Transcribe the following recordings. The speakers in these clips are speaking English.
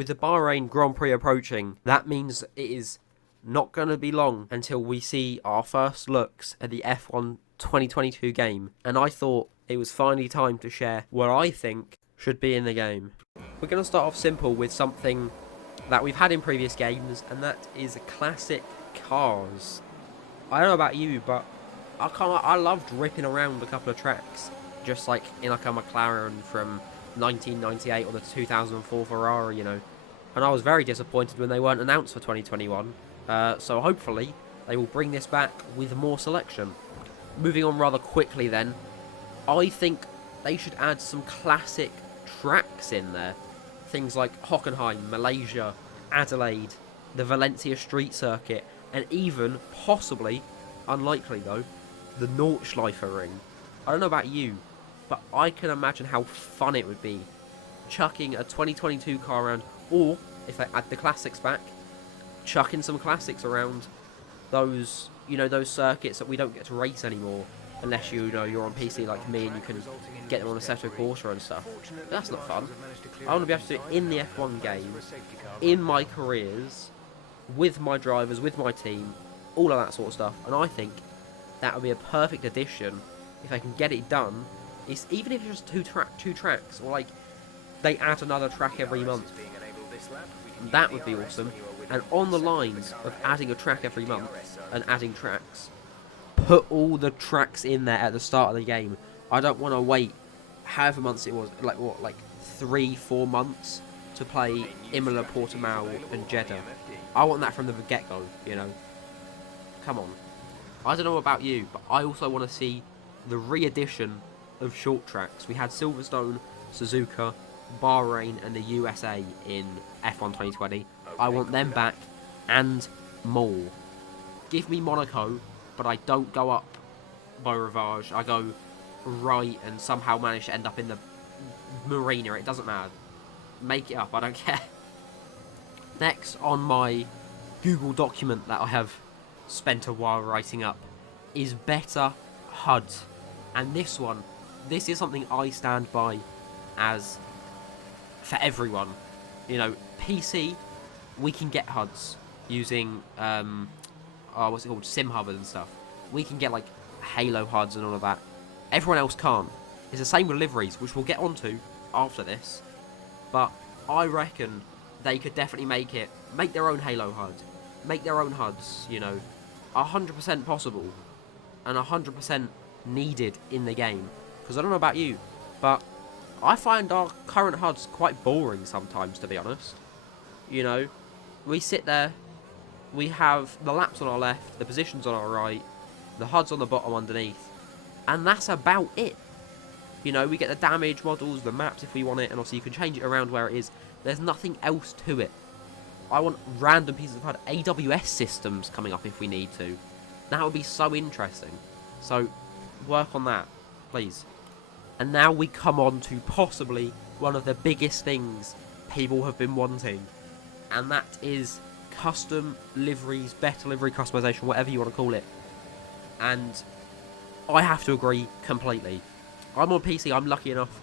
with the Bahrain Grand Prix approaching, that means it is not going to be long until we see our first looks at the F1 2022 game, and I thought it was finally time to share what I think should be in the game. We're going to start off simple with something that we've had in previous games, and that is classic cars. I don't know about you, but I loved ripping around a couple of tracks, just like in like a McLaren from 1998 or the 2004 Ferrari, you know. And I was very disappointed when they weren't announced for 2021. So hopefully they will bring this back with more selection. Moving on rather quickly then, I think they should add some classic tracks in there. Things like Hockenheim, Malaysia, Adelaide, the Valencia Street Circuit, and even, possibly, unlikely though, the Nordschleife Ring. I don't know about you, but I can imagine how fun it would be chucking a 2022 car around, or, if they add the classics back, chucking some classics around those, you know, those circuits that we don't get to race anymore, unless you're on PC like me and you can get them on Assetto Corsa and stuff. But that's not fun. I want to be able to do it in the F1 game, in my careers, with my drivers, with my team, all of that sort of stuff. And I think that would be a perfect addition if they can get it done. It's, even if it's just two tracks, or like they add another track every month. That would be awesome. And on the lines of adding a track every month and adding tracks, put all the tracks in there at the start of the game. I don't want to wait however months it was, like 3-4 months to play Imola, Portimao and Jeddah. I want that from the get-go, you know. Come on. I don't know about you, but I also want to see the re-edition of short tracks. We had Silverstone, Suzuka, Bahrain and the USA in F1 2020. I want them back and more. Give me Monaco, but I don't go up by Rivage. I go right and somehow manage to end up in the marina. It doesn't matter. Make it up, I don't care. Next on my Google document that I have spent a while writing up is better HUD. And this is something I stand by as for everyone. You know, PC, we can get HUDs using what's it called, SimHub and stuff. We can get like Halo HUDs and all of that. Everyone else can't. It's the same with liveries, which we'll get onto after this. But I reckon they could definitely make their own Halo HUD, make their own HUDs. You know, 100% possible and 100% needed in the game. Because I don't know about you, but I find our current HUDs quite boring sometimes, to be honest. You know, we sit there, we have the laps on our left, the positions on our right, the HUDs on the bottom underneath, and that's about it. You know, we get the damage models, the maps if we want it, and also you can change it around where it is. There's nothing else to it. I want random pieces of HUD, AWS systems coming up if we need to. That would be so interesting. So, work on that, please. And now we come on to possibly one of the biggest things people have been wanting. And that is custom liveries, better livery customization, whatever you want to call it. And I have to agree completely. I'm on PC, I'm lucky enough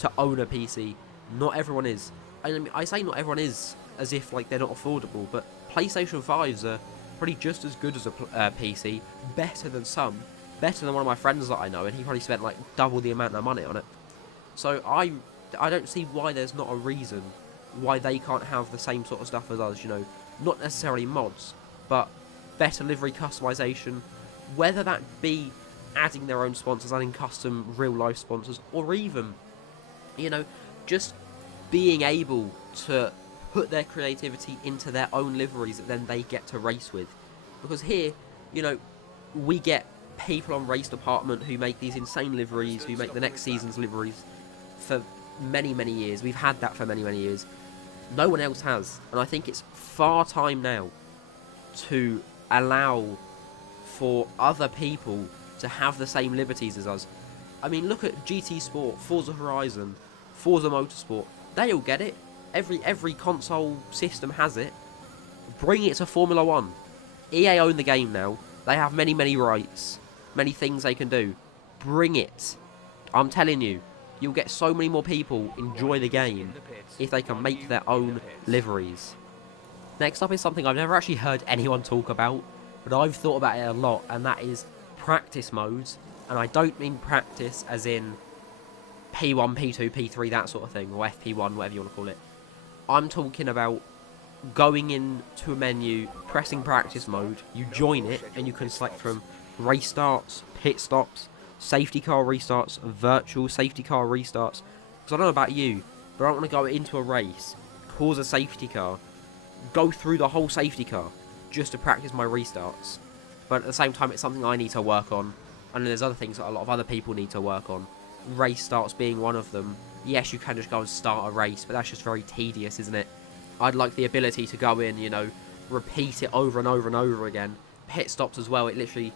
to own a PC. Not everyone is. I mean, I say not everyone is as if like they're not affordable, but PlayStation 5s are probably just as good as a PC, better than some. Better than one of my friends that I know, and he probably spent like double the amount of money on it. So I don't see why there's not a reason why they can't have the same sort of stuff as us, you know. Not necessarily mods, but better livery customization, whether that be adding their own sponsors, adding custom real-life sponsors, or even, you know, just being able to put their creativity into their own liveries that then they get to race with. Because here, you know, we get people on race department who make these insane liveries, who make the next season's liveries for many, many years. We've had that for many, many years. No one else has. And I think it's far time now to allow for other people to have the same liberties as us. I mean, look at GT Sport, Forza Horizon, Forza Motorsport. They all get it. Every console system has it. Bring it to Formula 1. EA own the game now. They have many, many rights. Many things they can do. Bring it. I'm telling you. you'll get so many more people enjoy the game if they can make their own liveries. Next up is something I've never actually heard anyone talk about, but I've thought about it a lot, and that is practice modes. And I don't mean practice as in P1, P2, P3, that sort of thing, or FP1, whatever you want to call it. I'm talking about going into a menu, pressing practice mode, you join it, and you can select from race starts, pit stops, safety car restarts, virtual safety car restarts. Because I don't know about you, but I don't want to go into a race, cause a safety car, go through the whole safety car, just to practice my restarts. But at the same time, it's something I need to work on, and there's other things that a lot of other people need to work on. Race starts being one of them. Yes, you can just go and start a race, but that's just very tedious, isn't it? I'd like the ability to go in, you know, repeat it over and over and over again. Pit stops as well, it literally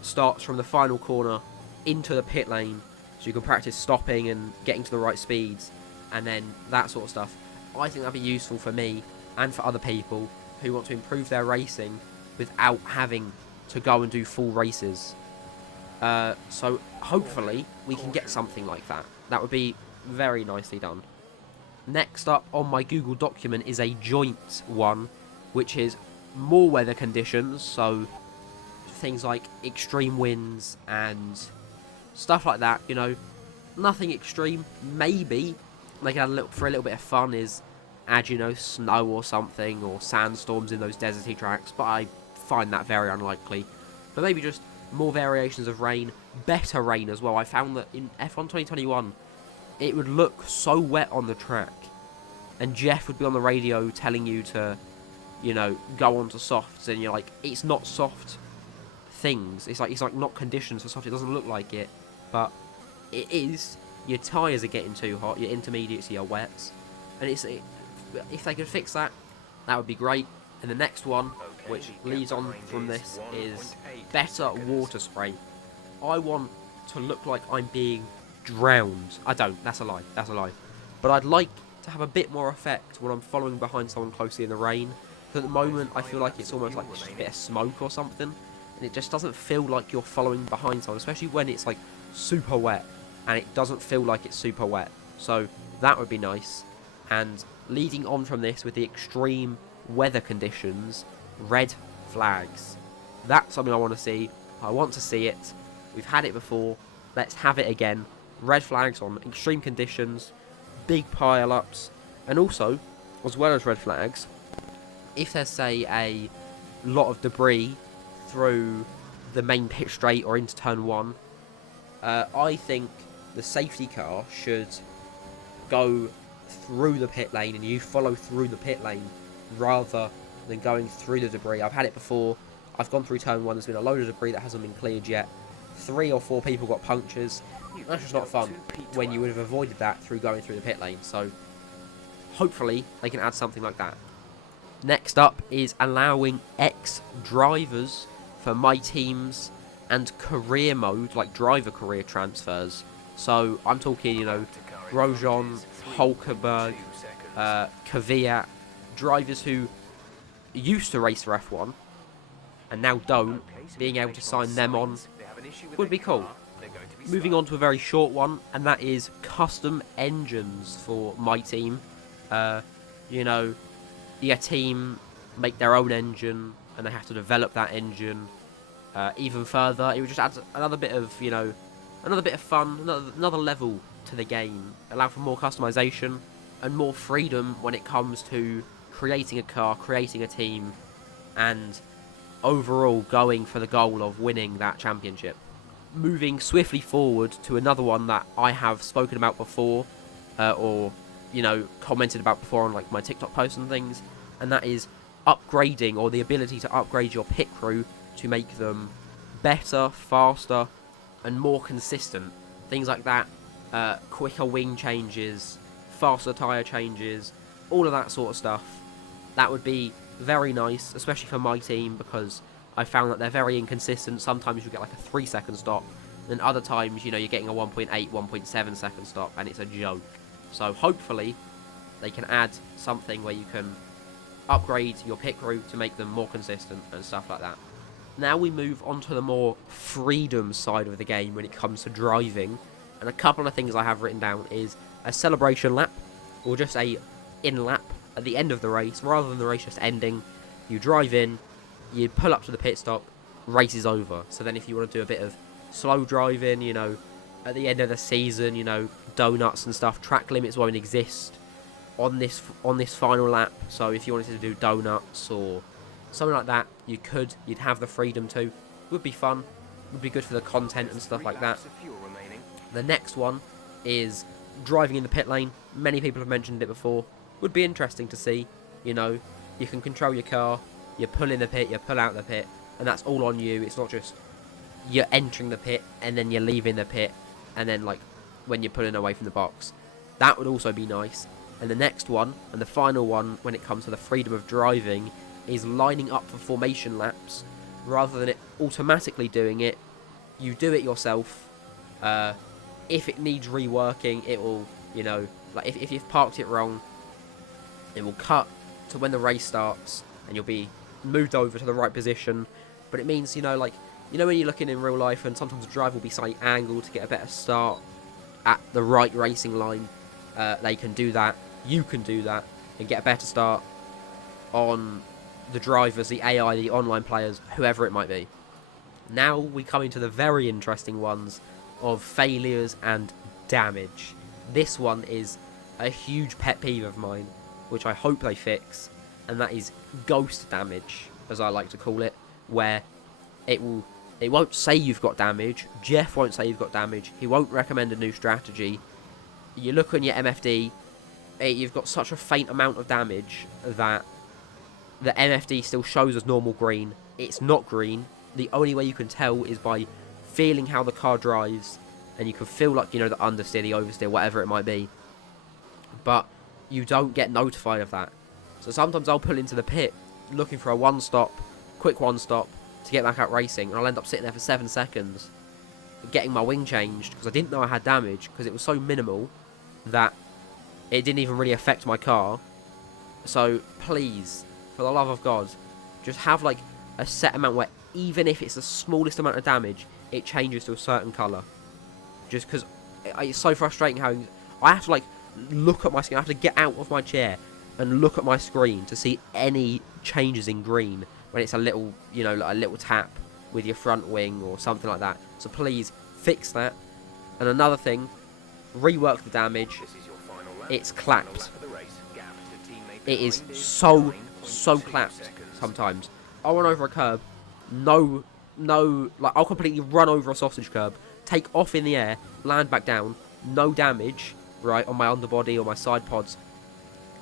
starts from the final corner into the pit lane, so you can practice stopping and getting to the right speeds, and then that sort of stuff. I think that'd be useful for me and for other people who want to improve their racing without having to go and do full races. So hopefully we can get something like that. That would be very nicely done. Next up on my Google document is a joint one, which is more weather conditions, so things like extreme winds and stuff like that, you know. Nothing extreme. Maybe they can add for a little bit of fun is add, you know, snow or something, or sandstorms in those deserty tracks, but I find that very unlikely. But maybe just more variations of rain, better rain as well. I found that in F1 2021, it would look so wet on the track, and Jeff would be on the radio telling you to, you know, go on to softs, and you're like, it's not soft things. It's like not conditions for soft. It doesn't look like it, but it is. Your tyres are getting too hot. Your intermediates are your wets, and if they could fix that, that would be great. And the next one, which leads on from this, is better water spray. I want to look like I'm being drowned. I don't. That's a lie. That's a lie. But I'd like to have a bit more effect when I'm following behind someone closely in the rain. Because at the moment, I feel like it's almost like just a bit of smoke or something, and it just doesn't feel like you're following behind someone, especially when it's like super wet, and it doesn't feel like it's super wet. So that would be nice. And leading on from this with the extreme weather conditions, red flags. That's something I want to see. I want to see it. We've had it before. Let's have it again. Red flags on extreme conditions, big pile-ups, and also, as well as red flags, if there's, say, a lot of debris through the main pit straight or into turn 1, I think the safety car should go through the pit lane and you follow through the pit lane rather than going through the debris. I've had it before. I've gone through turn 1. There's been a load of debris that hasn't been cleared yet. 3 or 4 people got punctures. That's just not fun when you would have avoided that through going through the pit lane. So hopefully they can add something like that. Next up is allowing ex-drivers for my teams and career mode, like driver career transfers. So I'm talking, you know, Grosjean, Hulkenberg, Kvyat, drivers who used to race for F1 and now don't, being able to sign them on would be cool. Moving on to a very short one, and that is custom engines for my team. You know, your team make their own engine and they have to develop that engine even further. It would just add another bit of, you know, another bit of fun, another level to the game. Allow for more customization and more freedom when it comes to creating a car, creating a team, and overall going for the goal of winning that championship. Moving swiftly forward to another one that I have spoken about before, or, you know, commented about before on like my TikTok posts and things, and that is upgrading, or the ability to upgrade your pit crew to make them better, faster, and more consistent. Things like that, quicker wing changes, faster tyre changes, all of that sort of stuff. That would be very nice, especially for my team, because I found that they're very inconsistent. Sometimes you get like a 3-second stop, and other times, you know, you're getting a 1.8, 1.7 second stop, and it's a joke. So hopefully they can add something where you can upgrade your pit crew to make them more consistent and stuff like that. Now we move on to the more freedom side of the game when it comes to driving, And a couple of things I have written down is a celebration lap, or just a in lap at the end of the race, rather than the race just ending. You drive in, you pull up to the pit stop, race is over. So then if you want to do a bit of slow driving, you know, at the end of the season, you know, donuts and stuff, track limits won't exist on this final lap. So if you wanted to do donuts or something like that, you could. You'd have the freedom to. Would be fun. Would be good for the content and stuff like that. The next one is driving in the pit lane. Many people have mentioned it before. Would be interesting to see. You know, you can control your car. You pull in the pit, you pull out the pit, and that's all on you. It's not just you're entering the pit and then you're leaving the pit, and then like when you're pulling away from the box. That would also be nice. And the next one, and the final one, when it comes to the freedom of driving, is lining up for formation laps. Rather than it automatically doing it, you do it yourself. If it needs reworking, it will, you know, like if you've parked it wrong, it will cut to when the race starts, and you'll be moved over to the right position. But it means, you know, like, you know when you're looking in real life and sometimes the drive will be slightly angled to get a better start at the right racing line. They can do that. You can do that and get a better start on the drivers, the AI, the online players, whoever it might be. Now we come into the very interesting ones of failures and damage. This one is a huge pet peeve of mine, which I hope they fix, and that is ghost damage, as I like to call it, where it won't say you've got damage. Jeff won't say you've got damage. He won't recommend a new strategy. You look on your MFD, you've got such a faint amount of damage that the MFD still shows as normal green. It's not green. The only way you can tell is by feeling how the car drives, and you can feel like, you know, the understeer, the oversteer, whatever it might be. But you don't get notified of that. So sometimes I'll pull into the pit looking for a quick one stop to get back out racing, and I'll end up sitting there for 7 seconds getting my wing changed because I didn't know I had damage, because it was so minimal that it didn't even really affect my car. So please, for the love of God, just have like a set amount where even if it's the smallest amount of damage, it changes to a certain colour. Just because it's so frustrating how I have to like look at my screen. I have to get out of my chair and look at my screen to see any changes in green when it's a little, you know, like a little tap with your front wing or something like that. So please fix that. And another thing, rework the damage. It's clapped. It is so clapped sometimes. I'll run over a curb, no, like I'll completely run over a sausage curb, take off in the air, land back down, no damage, right, on my underbody or my side pods.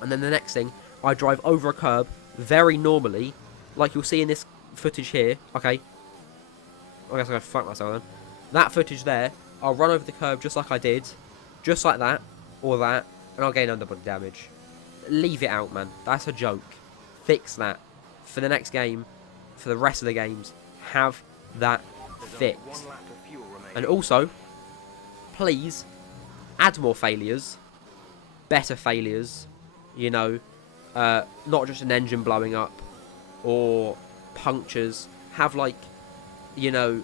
And then the next thing, I drive over a curb very normally, like you'll see in this footage here. Okay, I guess I'm gonna fuck myself then. That footage there, I'll run over the curb just like I did, just like that, or that, and I'll gain underbody damage. Leave it out, man. That's a joke. Fix that. For the next game, for the rest of the games, have that fixed. And also, please, add more failures. Better failures. You know, not just an engine blowing up, or punctures. Have, like, you know,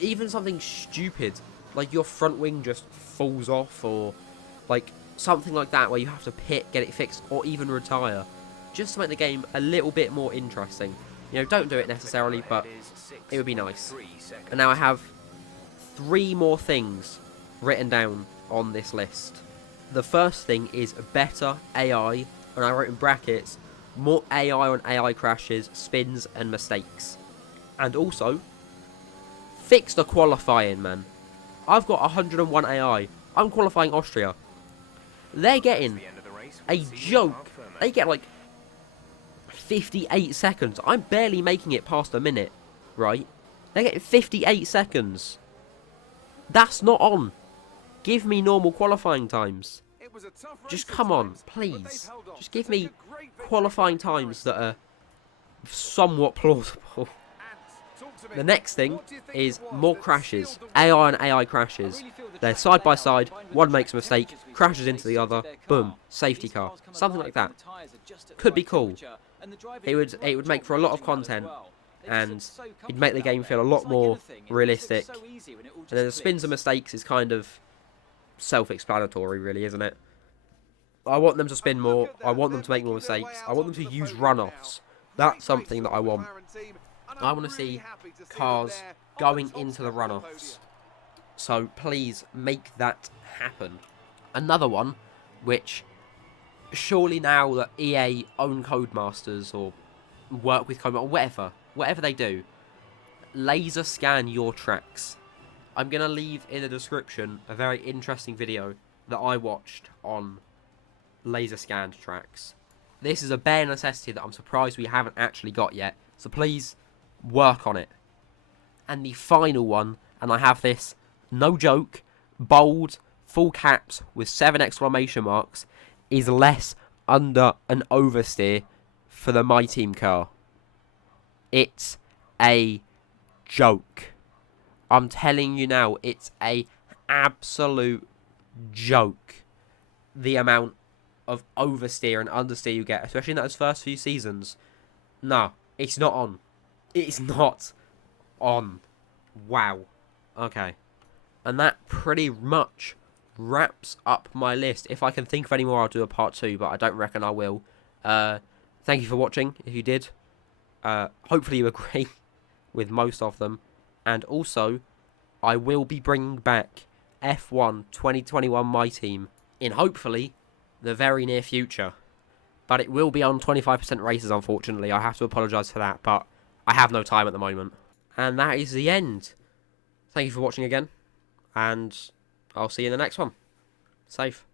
even something stupid, like your front wing just falls off, or like something like that where you have to pit, get it fixed, or even retire, just to make the game a little bit more interesting. You know, don't do it necessarily, but it would be nice. And now I have 3 more things written down on this list. The first thing is better AI, and I wrote in brackets, more AI on AI crashes, spins, and mistakes. And also, fix the qualifying, man. I've got 101 AI. I'm qualifying Austria. They're getting a joke. They get like 58 seconds. I'm barely making it past a minute, right? They're getting 58 seconds. That's not on. Give me normal qualifying times. Just come on, please. Just give me qualifying times that are somewhat plausible. The next thing is more crashes. AI and AI crashes. They're side by side, one makes a mistake, crashes into the other, boom, safety car. Something like that. Could be cool. It would make for a lot of content. and it'd make the game feel a lot more realistic. And then the spins and mistakes is kind of self-explanatory, really, isn't it? I want them to spin more. I want them to make more mistakes. I want them to use runoffs. That's something that I want. I want to see cars going into the runoffs. So please make that happen. Another one, which surely now that EA own Codemasters or work with Codemasters, whatever they do, laser scan your tracks. I'm going to leave in the description a very interesting video that I watched on laser scanned tracks. This is a bare necessity that I'm surprised we haven't actually got yet, so please work on it. And the final one, and I have this, no joke, bold, full caps with 7 exclamation marks, is less under an oversteer for the My Team car. It's a joke. I'm telling you now, it's a absolute joke. The amount of oversteer and understeer you get, especially in those first few seasons. No, it's not on. It's not on. Wow. Okay. And that pretty much wraps up my list. If I can think of any more, I'll do a part 2, but I don't reckon I will. Thank you for watching, if you did. Hopefully you agree with most of them. And also, I will be bringing back F1 2021 My Team in hopefully the very near future. But it will be on 25% races, unfortunately. I have to apologise for that, but I have no time at the moment. And that is the end. Thank you for watching again, and I'll see you in the next one. Safe.